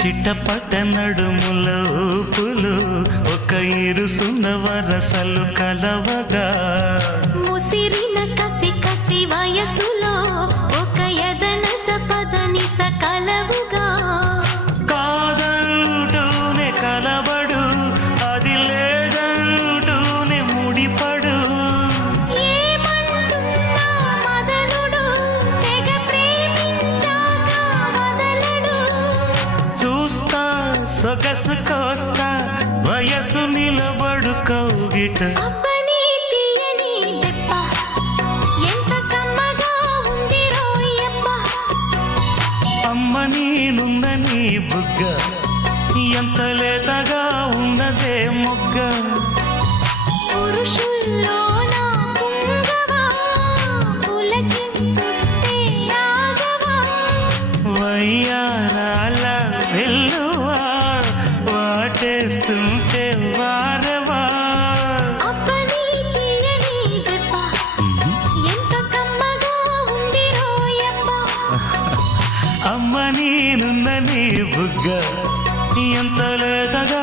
చిట్టపట్ట నడుముల ఊపులు ఒక ఇరుసున్న వరసలు కలవగా ముసిరిన కసి కసి వయసులో ఒక యదన సపదని సకలవుగా కాదంటూనే కలబడు అది లేదంటూనే ముడిపడు ఏమంటున్నా మదనుడు తెగ ప్రేమించాక వదలడు చూస్తా సొగసు కోస్తా వయసు నిలబడు కౌగిట అబ్బని తీయని దెబ్బ ఎంత కమ్మగా ఉంది రోయప్ప అమ్మ నేనున్న నీ బుగ్గ ఎంత లేతగా ఉన్నదే మొగ్గ పురుషుల్లోన పుంగవా పులకింతుస్తే రాగవా వయ్యారాల వెల్లువా వాటేస్తుంటే వారవా అబ్బని తీయని దెబ్బ ఎంత కమ్మగా ఉంది రోయప్ప అమ్మ నేనున్న నీ బుగ్గ ఎంత లేతగా